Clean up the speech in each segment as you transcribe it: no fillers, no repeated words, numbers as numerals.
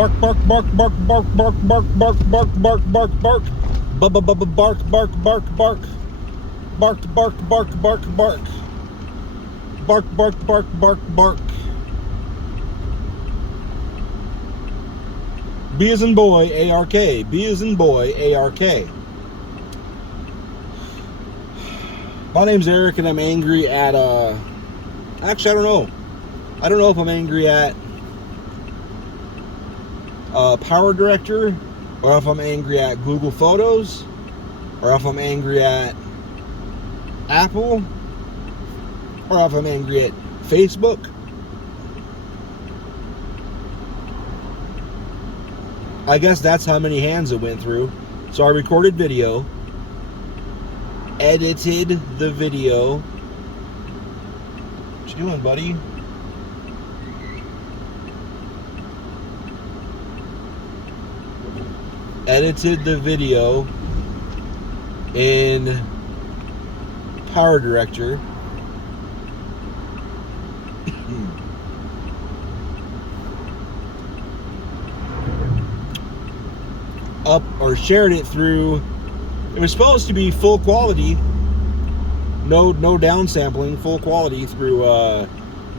Bark, bark, bark, bark, bark, bark, bark, bark, bark, bark, bark, bark. Bubba, bubba, bark, bark, bark, bark. Bark, bark, bark, bark, bark. Bark, bark, bark, bark, bark. B as in boy, A-R-K. B as in boy, A-R-K. My name's Eric, and I'm angry at, actually, I don't know. I don't know if I'm angry at Power Director, or if I'm angry at Google Photos, or if I'm angry at Apple, or if I'm angry at Facebook. I guess that's how many hands it went through. So I recorded video, edited the video. What you doing, buddy? Edited the video in Power Director. Up or shared it through. It was supposed to be full quality, no downsampling, full quality through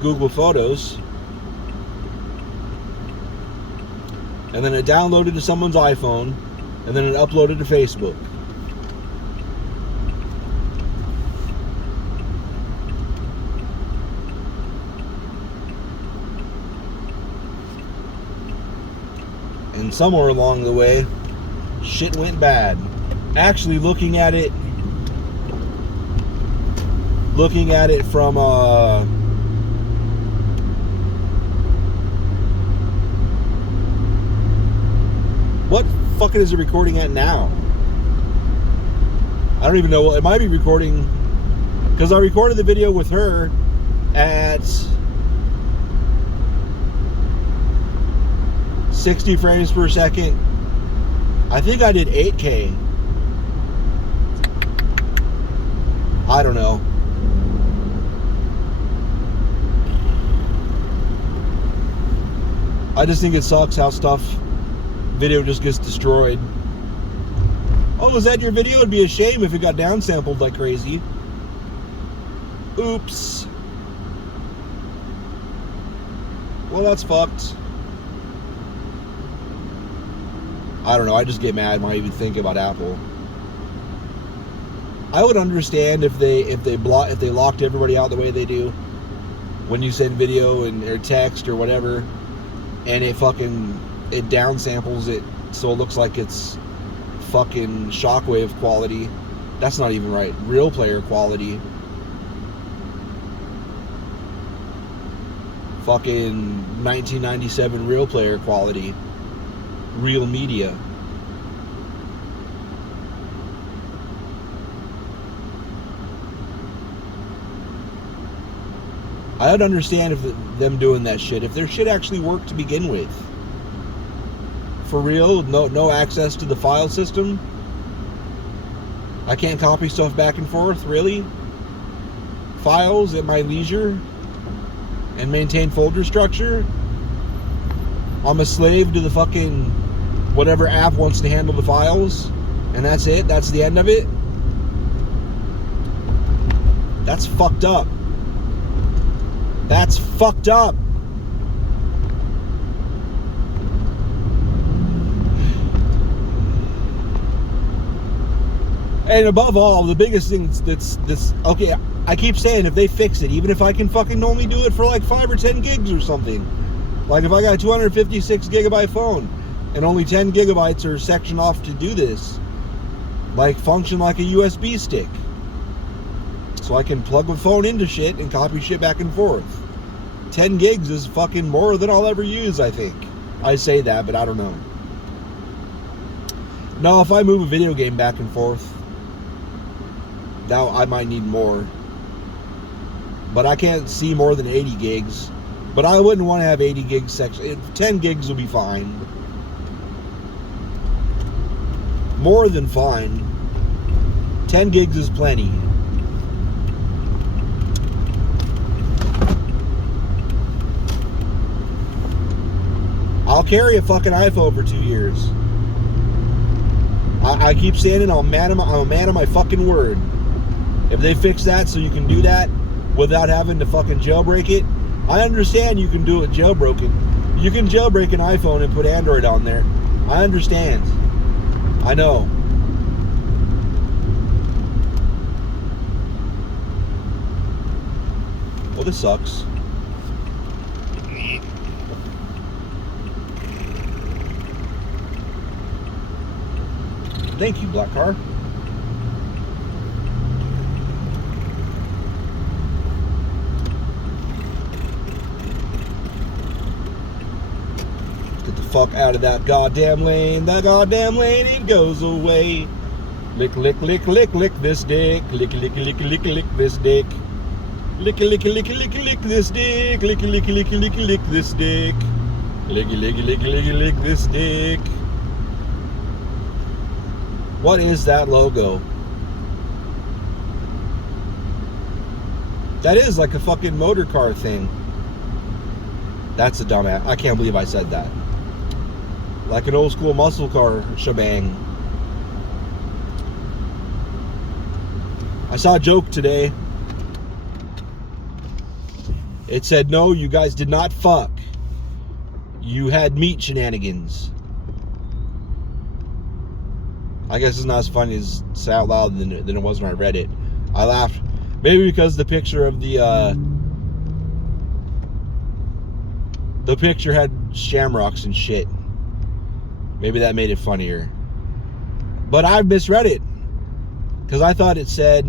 Google Photos, and then it downloaded to someone's iPhone, and then it uploaded to Facebook. And somewhere along the way, shit went bad. Actually, looking at it from what fucking is it recording at now? I don't even know. It might be recording, because I recorded the video with her at 60 frames per second. I think I did 8K. I don't know. I just think it sucks how video just gets destroyed. Oh, was that your video? It'd be a shame if it got downsampled like crazy. Oops. Well, that's fucked. I don't know. I just get mad when I even think about Apple. I would understand if they locked everybody out the way they do when you send video or text or whatever, and it downsamples it so it looks like it's fucking shockwave quality. That's not even right. Real player quality. Fucking 1997 real player quality. Real media. I would understand if them doing that shit, if their shit actually worked to begin with. For real, no access to the file system. I can't copy stuff back and forth, really? Files at my leisure and maintain folder structure. I'm a slave to the fucking whatever app wants to handle the files, and that's it. That's the end of it. That's fucked up. That's fucked up. And above all, the biggest thing that's okay, I keep saying if they fix it, even if I can fucking only do it for like 5 or 10 gigs or something. Like if I got a 256 gigabyte phone and only 10 gigabytes are sectioned off to do this, like function like a USB stick. So I can plug the phone into shit and copy shit back and forth. 10 gigs is fucking more than I'll ever use, I think. I say that, but I don't know. No, if I move a video game back and forth, now I might need more. But I can't see more than 80 gigs. But I wouldn't want to have 80 gigs section. 10 gigs will be fine. More than fine. 10 gigs is plenty. I'll carry a fucking iPhone for 2 years. I keep saying it. I'm a man of my fucking word. If they fix that so you can do that without having to fucking jailbreak it, I understand you can do it jailbroken. You can jailbreak an iPhone and put Android on there. I understand. I know. Well, this sucks. Thank you, black car. Get the fuck out of that goddamn lane. That goddamn lane, it goes away. Lick, lick, lick, lick, lick this dick. Lick, lick, lick, lick, lick this dick. Lick, lick, lick, lick, lick this dick. Lick, lick, lick, lick, lick this dick. Lick, lick, lick, lick, lick this dick. What is that logo? That is like a fucking motor car thing. That's a dumbass. I can't believe I said that. Like an old school muscle car shebang. I saw a joke today. It said, no, you guys did not fuck. You had meat shenanigans. I guess it's not as funny as say out loud than it was when I read it. I laughed. Maybe because the picture of the picture had shamrocks and shit. Maybe that made it funnier. But I misread it. Because I thought it said,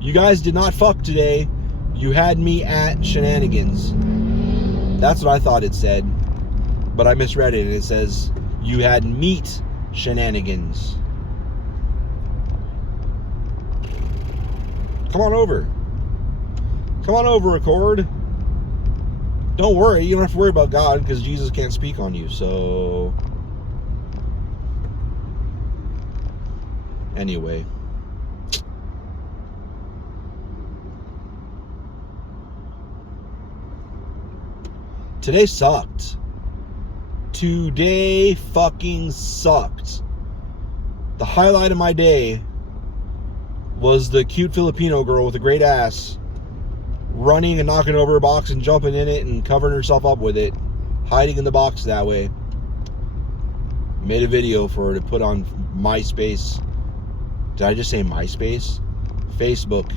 you guys did not fuck today. You had me at shenanigans. That's what I thought it said. But I misread it and it says, you had meat shenanigans. Come on over. Come on over, Accord. Don't worry, you don't have to worry about God because Jesus can't speak on you, so... Anyway. Today sucked. Today fucking sucked. The highlight of my day was the cute Filipino girl with a great ass running and knocking over a box and jumping in it and covering herself up with it, hiding in the box that way. Made a video for her to put on MySpace. Did I just say MySpace? Facebook.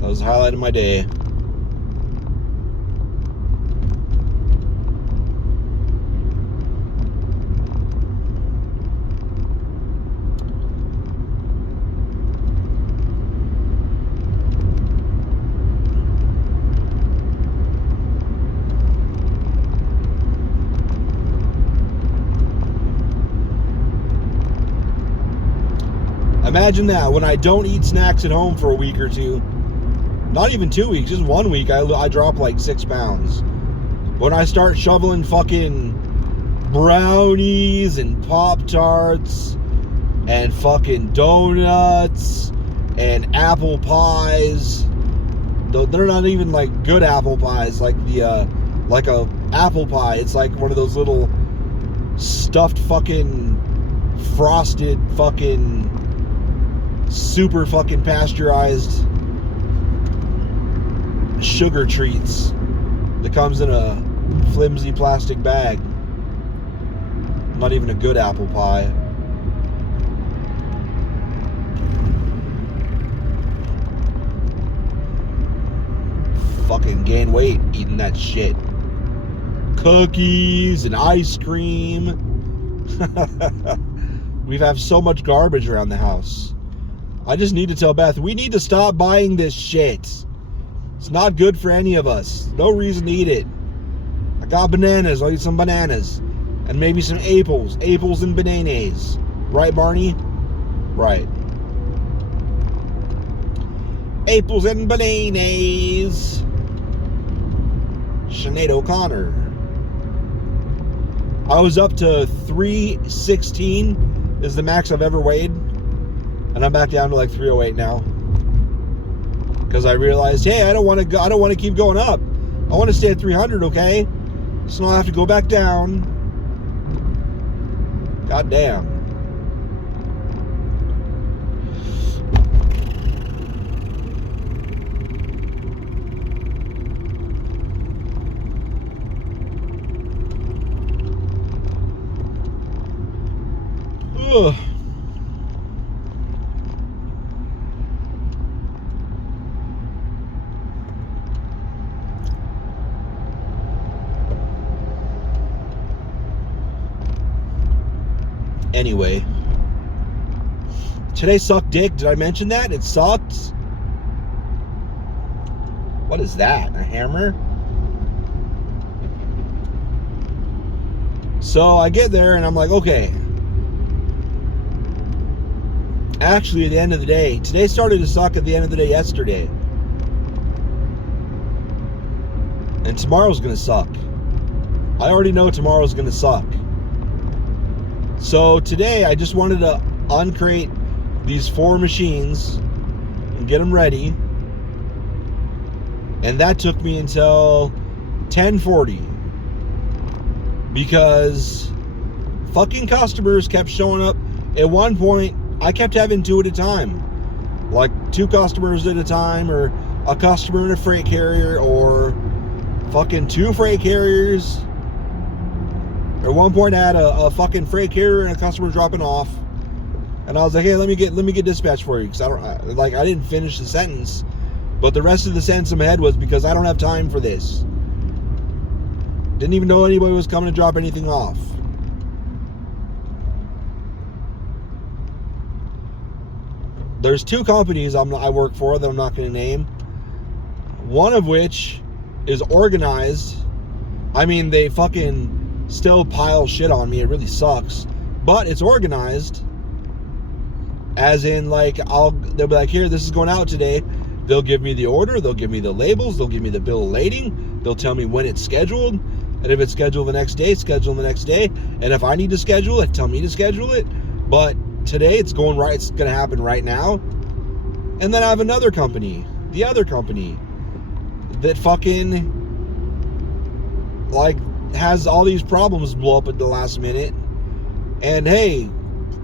That was the highlight of my day. Imagine that, when I don't eat snacks at home for a week or two, not even 2 weeks, just 1 week, I drop like 6 pounds. When I start shoveling fucking brownies and Pop-Tarts and fucking donuts and apple pies, they're not even like good apple pies, like like a apple pie. It's like one of those little stuffed fucking frosted fucking super fucking pasteurized sugar treats that comes in a flimsy plastic bag. Not even a good apple pie. Fucking gain weight eating that shit. Cookies and ice cream. We have so much garbage around the house. I just need to tell Beth, we need to stop buying this shit. It's not good for any of us. No reason to eat it. I got bananas. I'll eat some bananas. And maybe some apples. Apples and bananas. Right, Barney? Right. Apples and bananas. Sinead O'Connor. I was up to 316 is the max I've ever weighed, and I'm back down to like 308 now because I realized, hey, I don't want to keep going up. I want to stay at 300, okay? So I'll have to go back down. God damn. Ugh. Anyway, today sucked dick. Did I mention that? It sucked. What is that? A hammer? So I get there and I'm like, okay. Actually, at the end of the day, today started to suck at the end of the day yesterday. And tomorrow's going to suck. I already know tomorrow's going to suck. So today I just wanted to uncrate these 4 machines and get them ready. And that took me until 10:40 because fucking customers kept showing up. At one point, I kept having 2 at a time. Like 2 customers at a time, or a customer in a freight carrier, or fucking 2 freight carriers. At one point, I had a fucking freight carrier and a customer dropping off, and I was like, "Hey, let me get dispatch for you," because I didn't finish the sentence, but the rest of the sentence in my head was because I don't have time for this. Didn't even know anybody was coming to drop anything off. There's 2 companies I work for that I'm not going to name. One of which is organized. I mean, they fucking still pile shit on me. It really sucks, but it's organized, as in, like, they'll be like, here, this is going out today. They'll give me the order, they'll give me the labels, they'll give me the bill of lading, they'll tell me when it's scheduled, and if it's scheduled the next day, schedule the next day, and if I need to schedule it, tell me to schedule it. But today it's going right, it's gonna happen right now. And then I have another company, the other company, that fucking, like, has all these problems blow up at the last minute, and hey,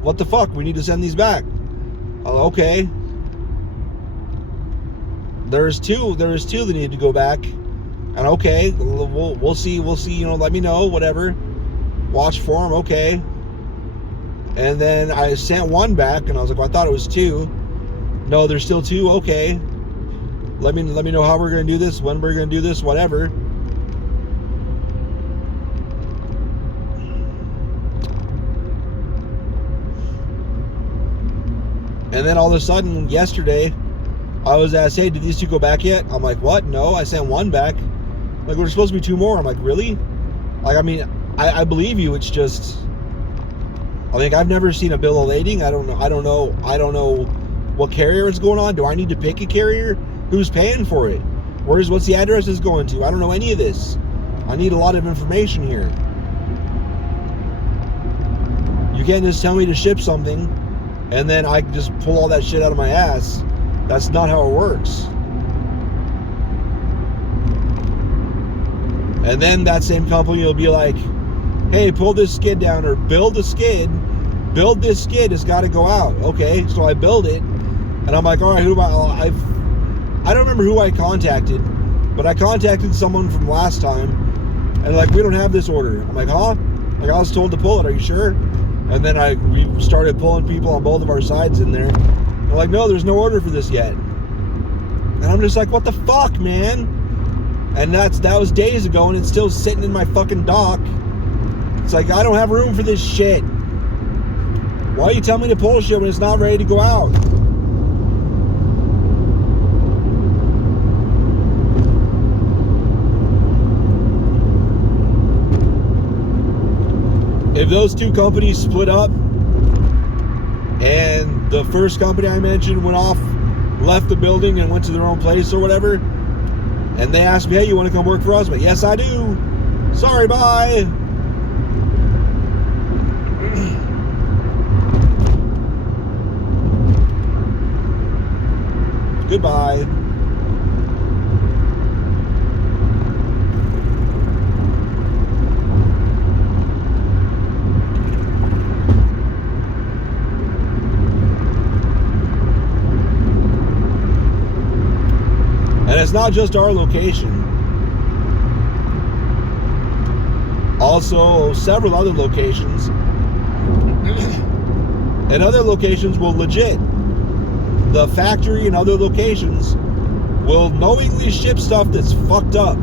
what the fuck, we need to send these back. Okay, there's two that need to go back, and okay, we'll see, you know, let me know, whatever, watch for them, okay. And then I sent 1 back, and I was like, well, I thought it was 2. No, there's still 2. Okay, let me know how we're gonna do this, when we're gonna do this, whatever. And then all of a sudden, yesterday, I was asked, hey, did these 2 go back yet? I'm like, what? No, I sent 1 back. Like, there's supposed to be 2 more. I'm like, really? Like, I mean, I believe you. It's just, I think I've never seen a bill of lading. I don't know what carrier is going on. Do I need to pick a carrier? Who's paying for it? What's the address is going to? I don't know any of this. I need a lot of information here. You can't just tell me to ship something and then I just pull all that shit out of my ass. That's not how it works. And then that same company will be like, hey, pull this skid down, or build this skid, it's got to go out. Okay, so I build it, and I'm like, all right, I don't remember who I contacted, but I contacted someone from last time, and like, we don't have this order. I'm like, huh? Like, I was told to pull it, are you sure? And then we started pulling people on both of our sides in there. They're like, no, there's no order for this yet. And I'm just like, what the fuck, man? And that was days ago, and it's still sitting in my fucking dock. It's like, I don't have room for this shit. Why you tell me to pull shit when it's not ready to go out? If those 2 companies split up and the first company I mentioned went off, left the building and went to their own place or whatever, and they asked me, hey, you want to come work for us? But yes, I do. Sorry, bye. Goodbye. And it's not just our location. Also, several other locations. And other locations will legit. The factory and other locations will knowingly ship stuff that's fucked up.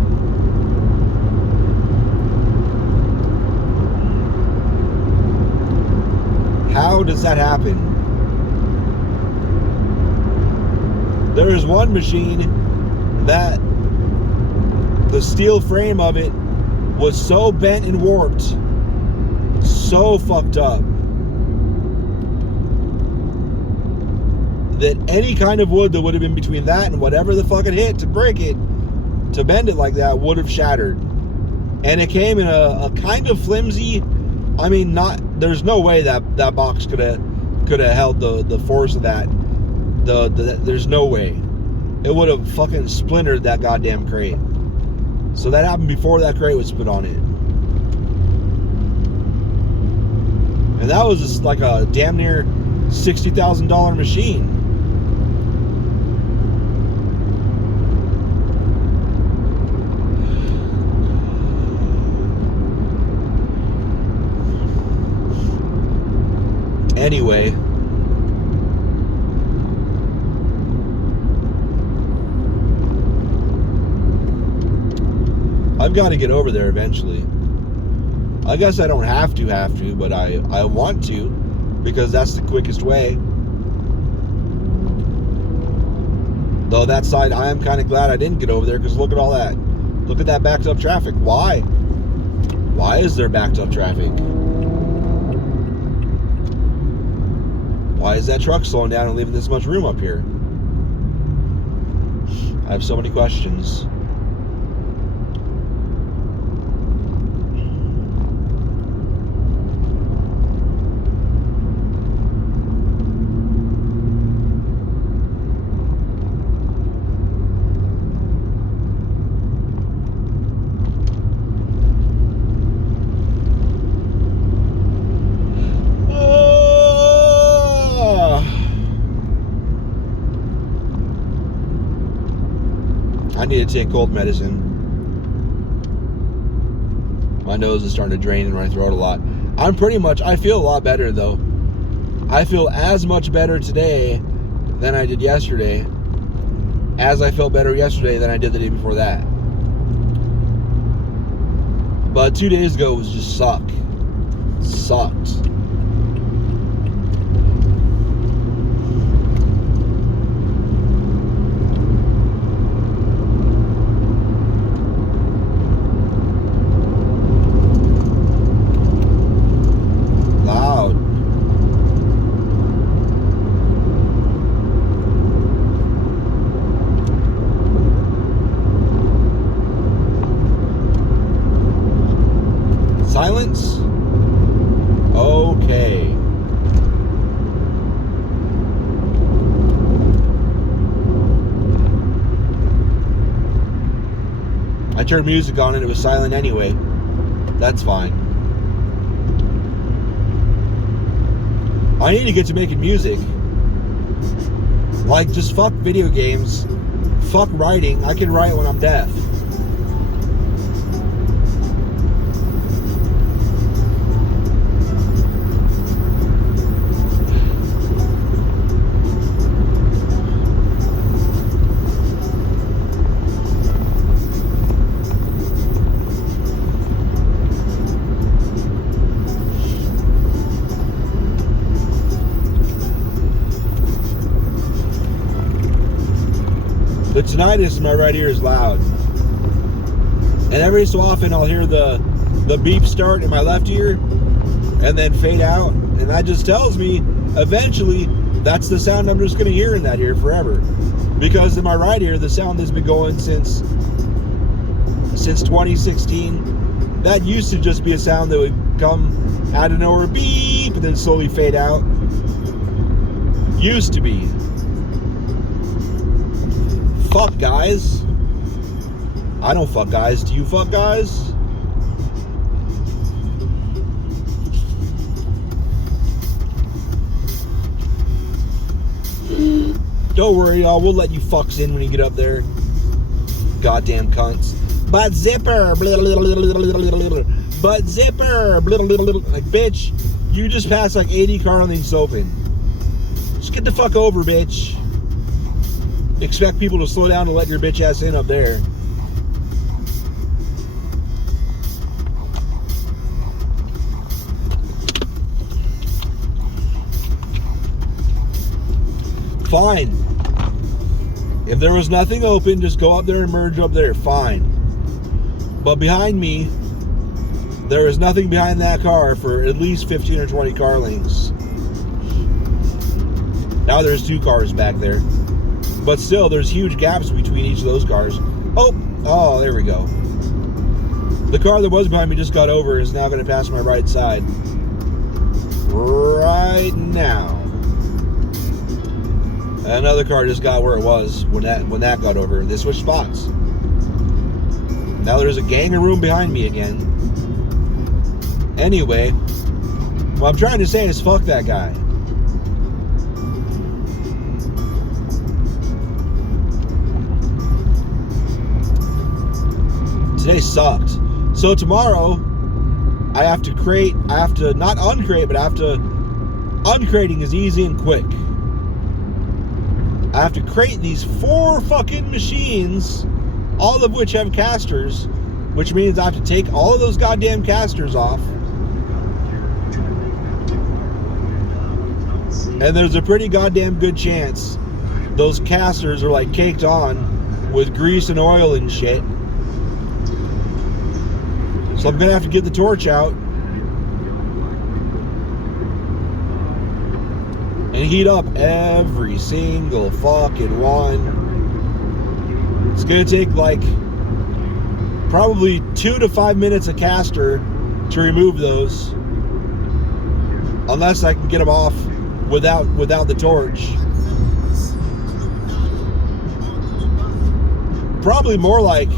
How does that happen? There is one machine that the steel frame of it was so bent and warped, so fucked up, that any kind of wood that would have been between that and whatever the fuck it hit to break it, to bend it like that, would have shattered. And it came in a kind of flimsy, I mean, there's no way that box could have held the force of that. There's no way. It would have fucking splintered that goddamn crate. So that happened before that crate was put on it. And that was just like a damn near $60,000 machine. Anyway, I've got to get over there eventually. I guess I don't have to, but I want to, because that's the quickest way. Though that side, I am kind of glad I didn't get over there, because look at all that. Look at that backed up traffic. Why? Why is there backed up traffic? Why is that truck slowing down and leaving this much room up here? I have so many questions. I need to take cold medicine. My nose is starting to drain in my throat a lot. I feel a lot better though. I feel as much better today than I did yesterday, as I felt better yesterday than I did the day before that. But 2 days ago was just sucked. Silence? Okay. I turned music on and it was silent anyway. That's fine. I need to get to making music. Like, just fuck video games. Fuck writing. I can write when I'm deaf. The tinnitus in my right ear is loud. And every so often I'll hear the beep start in my left ear and then fade out. And that just tells me eventually that's the sound I'm just going to hear in that ear forever. Because in my right ear, the sound has been going since 2016. That used to just be a sound that would come out of nowhere, beep, and then slowly fade out. Used to be. fuck guys. I don't fuck guys. Do you fuck guys? Don't worry, y'all. We'll let you fucks in when you get up there. Goddamn cunts. Butt zipper. Butt zipper. Like, bitch, you just passed like 80 car lanes open. Just get the fuck over, bitch. Expect people to slow down and let your bitch ass in up there. Fine. If there was nothing open, just go up there and merge up there. Fine. But behind me, there is nothing behind that car for at least 15 or 20 car lengths. Now there's 2 cars back there. But still, there's huge gaps between each of those cars. Oh, there we go. The car that was behind me just got over and is now going to pass my right side. Right now. Another car just got where it was when that got over. They switched spots. Now there's a gang of room behind me again. Anyway, what I'm trying to say is fuck that guy. Today sucked. So tomorrow, I have to not uncrate, but uncrating is easy and quick. I have to crate these 4 fucking machines, all of which have casters, which means I have to take all of those goddamn casters off. And there's a pretty goddamn good chance those casters are like caked on with grease and oil and shit. So I'm gonna have to get the torch out and heat up every single fucking one. It's gonna take like probably 2 to 5 minutes a caster to remove those, unless I can get them off without the torch. Probably more like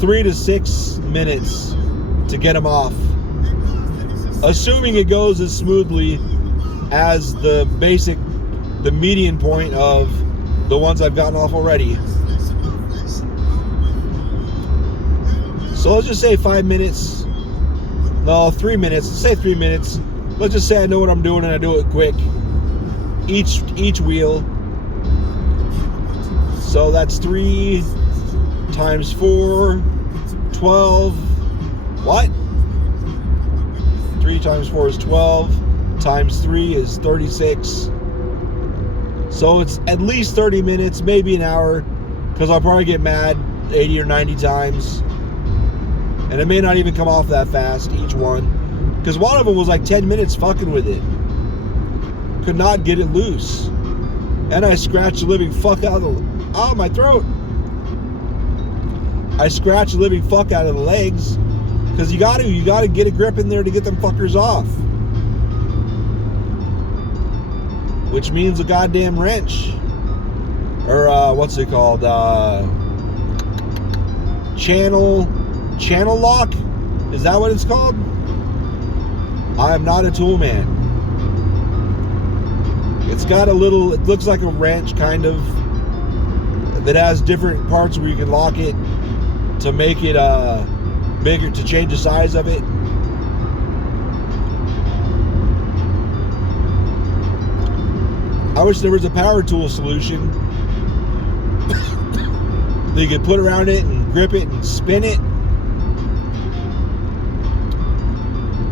3 to 6 minutes to get them off, assuming it goes as smoothly as the median point of the ones I've gotten off already. So let's just say 5 minutes. No, 3 minutes. Let's say 3 minutes. Let's just say I know what I'm doing and I do it quick. Each wheel. So that's 3 times 4, 12. What? 3 times 4 is 12. Times 3 is 36. So it's at least 30 minutes, maybe an hour, because I'll probably get mad 80 or 90 times. And it may not even come off that fast, each one. Because one of them was like 10 minutes fucking with it. Could not get it loose. And I scratched the living fuck out of my throat. I scratched the living fuck out of the legs. Because you gotta get a grip in there to get them fuckers off. Which means a goddamn wrench. Or what's it called? Channel lock? Is that what it's called? I am not a tool man. It's got it looks like a wrench kind of, that has different parts where you can lock it to make it bigger, to change the size of it. I wish there was a power tool solution that you could put around it and grip it and spin it.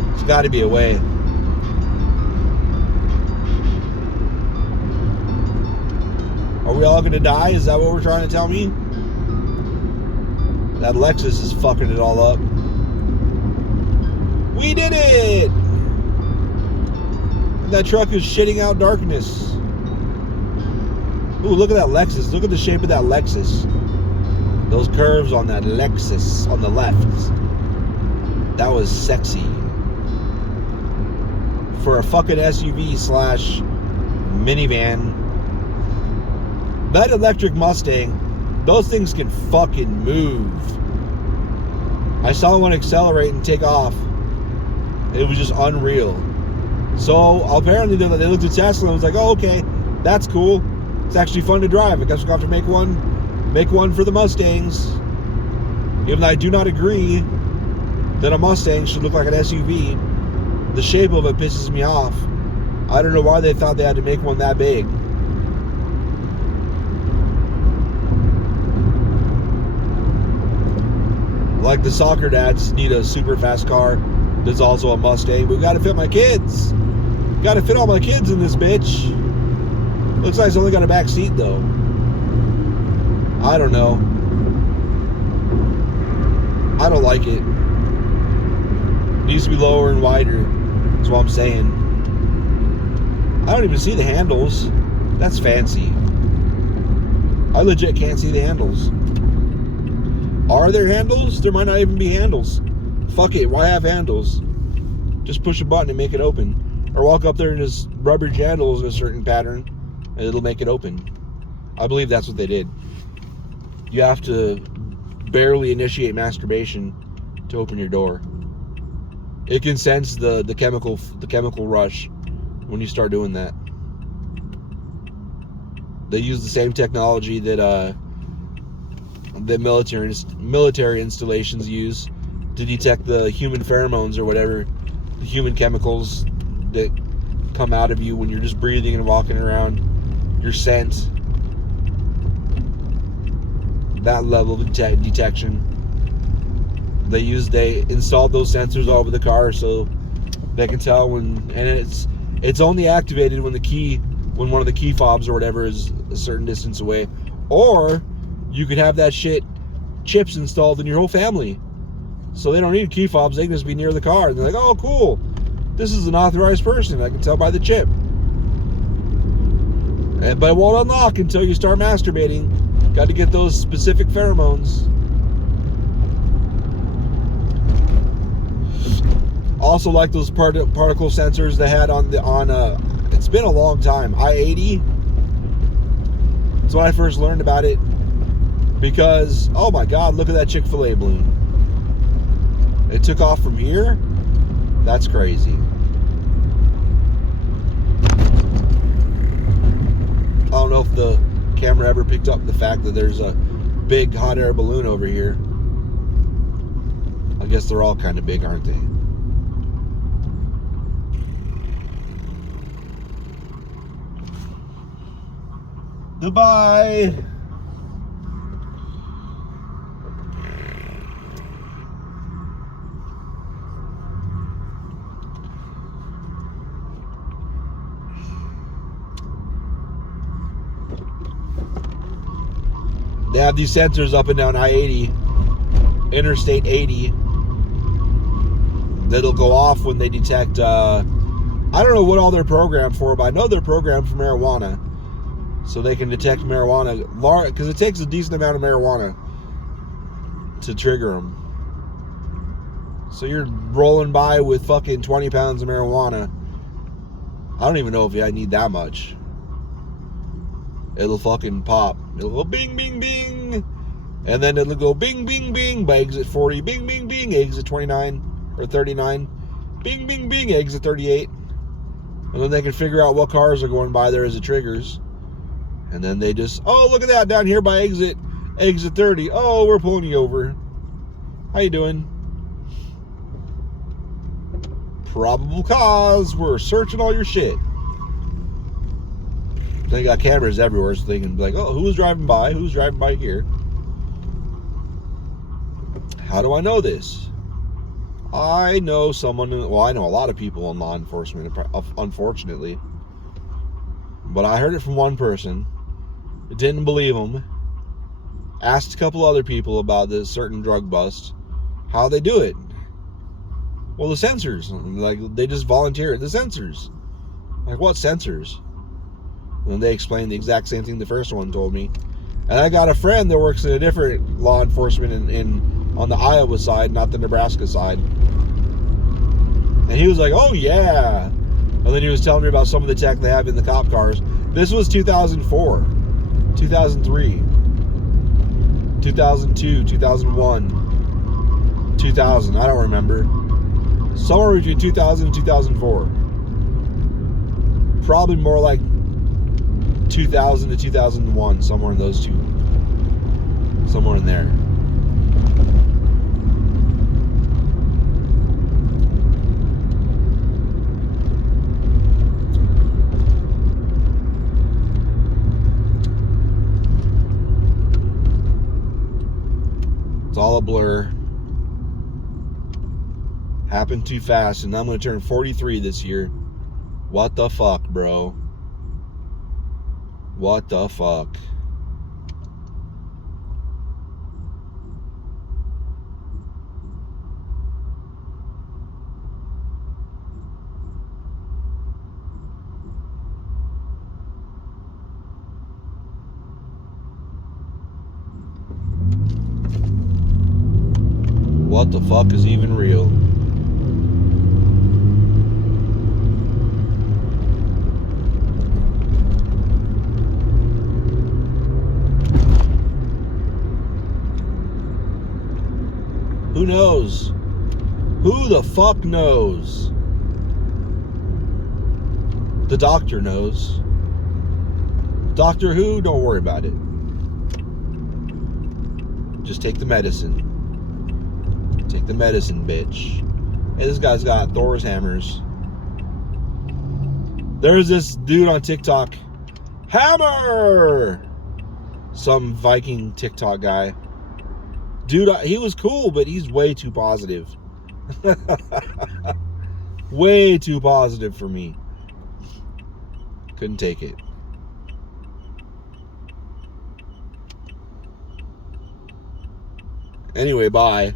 There's got to be a way. Are we all going to die? Is that what we're trying to tell me? That Lexus is fucking it all up. We did it! That truck is shitting out darkness. Ooh, look at that Lexus. Look at the shape of that Lexus. Those curves on that Lexus on the left. That was sexy. For a fucking SUV / minivan. That electric Mustang Those things can fucking move. I saw one accelerate and take off. It was just unreal. So apparently they looked at Tesla and was like, oh, okay, that's cool. It's actually fun to drive. I guess we'll have to make one for the Mustangs. Even though I do not agree that a Mustang should look like an SUV. The shape of it pisses me off. I don't know why they thought they had to make one that big. Like the soccer dads need a super fast car. There's also a Mustang. But we gotta fit my kids. Gotta fit all my kids in this bitch. Looks like it's only got a back seat though. I don't know. I don't like it. It needs to be lower and wider. That's what I'm saying. I don't even see the handles. That's fancy. I legit can't see the handles. Are there handles? There might not even be handles. Fuck it, why have handles? Just push a button and make it open. Or walk up there and just rub your handles in a certain pattern and it'll make it open. I believe that's what they did. You have to barely initiate masturbation to open your door. It can sense the chemical rush when you start doing that. They use the same technology that military installations use to detect the human pheromones or whatever, the human chemicals that come out of you when you're just breathing and walking around, your scent, that level of detection. They installed those sensors all over the car so they can tell when, and it's only activated when one of the key fobs or whatever is a certain distance away. Or you could have that shit chips installed in your whole family, so they don't need key fobs. They can just be near the car and they're like, oh cool, this is an authorized person, I can tell by the chip. But it won't unlock until you start masturbating. Got to get those specific pheromones. Also, like those particle sensors they had on it's been a long time, I-80. That's when I first learned about it, because oh my god, look at that Chick-fil-A balloon. It took off from here. That's crazy. I don't know if the camera ever picked up the fact that there's a big hot air balloon over here. I guess they're all kind of big, aren't they? Goodbye. They have these sensors up and down I-80, Interstate 80, that'll go off when they detect, I don't know what all they're programmed for, but I know they're programmed for marijuana. So they can detect marijuana, because it takes a decent amount of marijuana to trigger them. So you're rolling by with fucking 20 pounds of marijuana. I don't even know if I need that much. It'll fucking pop. It'll go bing, bing, bing. And then it'll go bing, bing, bing by exit 40. Bing, bing, bing, exit 29 or 39. Bing, bing, bing, exit 38. And then they can figure out what cars are going by there as it triggers. And then they just, oh, look at that down here by exit 30. Oh, we're pulling you over. How you doing? Probable cause. We're searching all your shit. They got cameras everywhere, so they can be like, oh, who's driving by? Who's driving by here? How do I know this? I know someone, well, I know a lot of people in law enforcement, unfortunately. But I heard it from one person. Didn't believe him. Asked a couple other people about this certain drug bust. How they do it? Well, the sensors. Like, they just volunteer. The sensors. Like, what sensors? And they explained the exact same thing the first one told me. And I got a friend that works in a different law enforcement on the Iowa side, not the Nebraska side. And he was like, oh yeah. And then he was telling me about some of the tech they have in the cop cars. This was 2004, 2003. 2002, 2001, 2000. I don't remember. Somewhere between 2000 and 2004. Probably more like 2000 to 2001, somewhere in those two. Somewhere in there. It's all a blur. Happened too fast, and I'm going to turn 43 this year. What the fuck, bro? What the fuck? What the fuck is even real? Who knows? Who the fuck knows? The doctor knows. Doctor Who, don't worry about it. Just take the medicine. Take the medicine, bitch. Hey, this guy's got Thor's hammers. There's this dude on TikTok. Hammer! Some Viking TikTok guy. Dude, he was cool, but he's way too positive. Way too positive for me. Couldn't take it. Anyway, bye.